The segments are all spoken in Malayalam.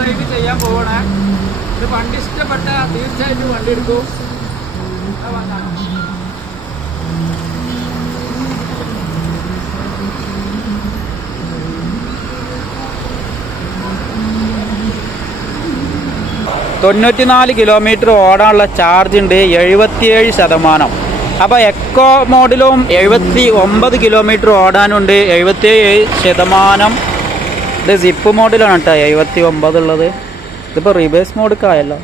ഡ്രൈവ് ചെയ്യാൻ പോവണേ. ഇത് വണ്ടി ഇഷ്ടപ്പെട്ട തീർച്ചയായിട്ടും വണ്ടി എടുക്കൂ. തൊണ്ണൂറ്റിനാല് കിലോമീറ്റർ ഓടാനുള്ള ചാർജ് ഉണ്ട് എഴുപത്തിയേഴ് ശതമാനം. അപ്പോൾ എക്കോ മോഡിലും എഴുപത്തി ഒമ്പത് കിലോമീറ്റർ ഓടാനുണ്ട് എഴുപത്തിയേഴ് ശതമാനം. ഇത് സിപ്പ് മോഡിലാണ് കേട്ടോ. എഴുപത്തി ഒമ്പത് ഉള്ളത് ഇതിപ്പോൾ റിവേഴ്സ് മോഡൊക്കെ ആയല്ലോ.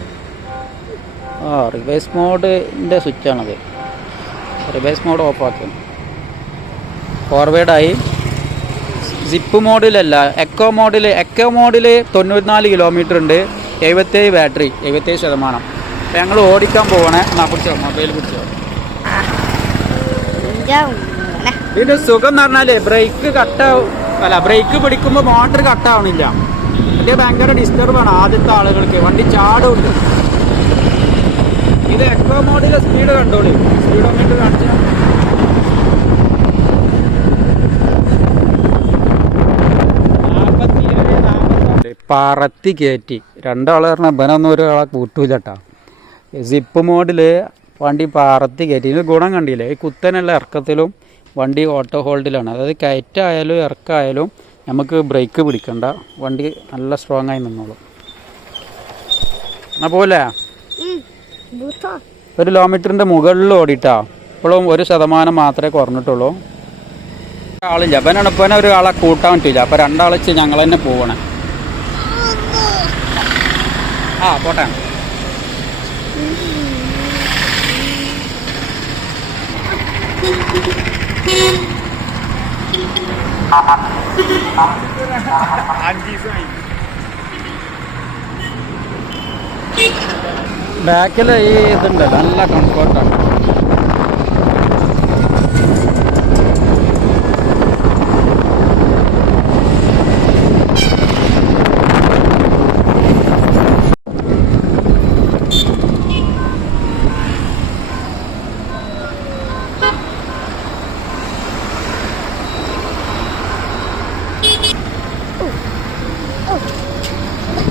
ആ റിവേഴ്സ് മോഡിന്റെ സ്വിച്ചാണത് റിവേഴ്സ് മോഡ് ഓഫ് ആക്കും. ഫോർവേഡായി സിപ്പ് മോഡിലല്ല എക്കോ മോഡിൽ എക്കോ മോഡിൽ തൊണ്ണൂറ്റിനാല് കിലോമീറ്റർ ഉണ്ട്. എഴുപത്തേഴ് ബാറ്ററി എഴുപത്തേഴ് ശതമാനം. അപ്പം ഞങ്ങൾ ഓടിക്കാൻ പോകണേ എന്നാ പിടിച്ചോ മൊബൈൽ പിടിച്ചോ. ഇതിന് സുഖം എന്ന് പറഞ്ഞാൽ ബ്രേക്ക് കട്ടാവും അല്ല ബ്രേക്ക് പിടിക്കുമ്പോൾ മോട്ടർ കട്ടാവണില്ല ഇത് ഭയങ്കര ഡിസ്റ്റർബാണ് ആദ്യത്തെ ആളുകൾക്ക്. വണ്ടി ചാടുണ്ട് ഇത് എക്കോ മോഡിലെ സ്പീഡ് കണ്ടോളി. സ്പീഡോമീറ്റർ കാണിച്ചാൽ പറത്തി കയറ്റി രണ്ടാളെ പറഞ്ഞാൽ ഇവനൊന്നും ഒരാളെ കൂട്ടൂലട്ടാ. സിപ്പ് മോഡിൽ വണ്ടി പറത്തി കയറ്റി ഇത് ഗുണം കണ്ടില്ലേ? ഈ കുത്തനുള്ള ഇറക്കത്തിലും വണ്ടി ഓട്ടോ ഹോൾഡിലാണ് അതായത് കയറ്റായാലും ഇറക്കായാലും നമുക്ക് ബ്രേക്ക് പിടിക്കണ്ട. വണ്ടി നല്ല സ്ട്രോങ് ആയി നിന്നോളും. എന്നാ പോലെ ഒരു കിലോമീറ്ററിന്റെ മുകളിൽ ഓടിട്ടാ. ഇപ്പോഴും ഒരു ശതമാനം മാത്രമേ കുറഞ്ഞിട്ടുള്ളൂ. ആളില്ല. അപ്പനാണ് ഇപ്പനെ ഒരു ആളെ കൂട്ടാൻ പറ്റില്ല അപ്പൊ രണ്ടാളിച്ച് ഞങ്ങൾ തന്നെ പോവണേ. ആ പോട്ടെ. ബാക്കിൽ ഈ ഇതുണ്ട് നല്ല കംഫർട്ടാണ്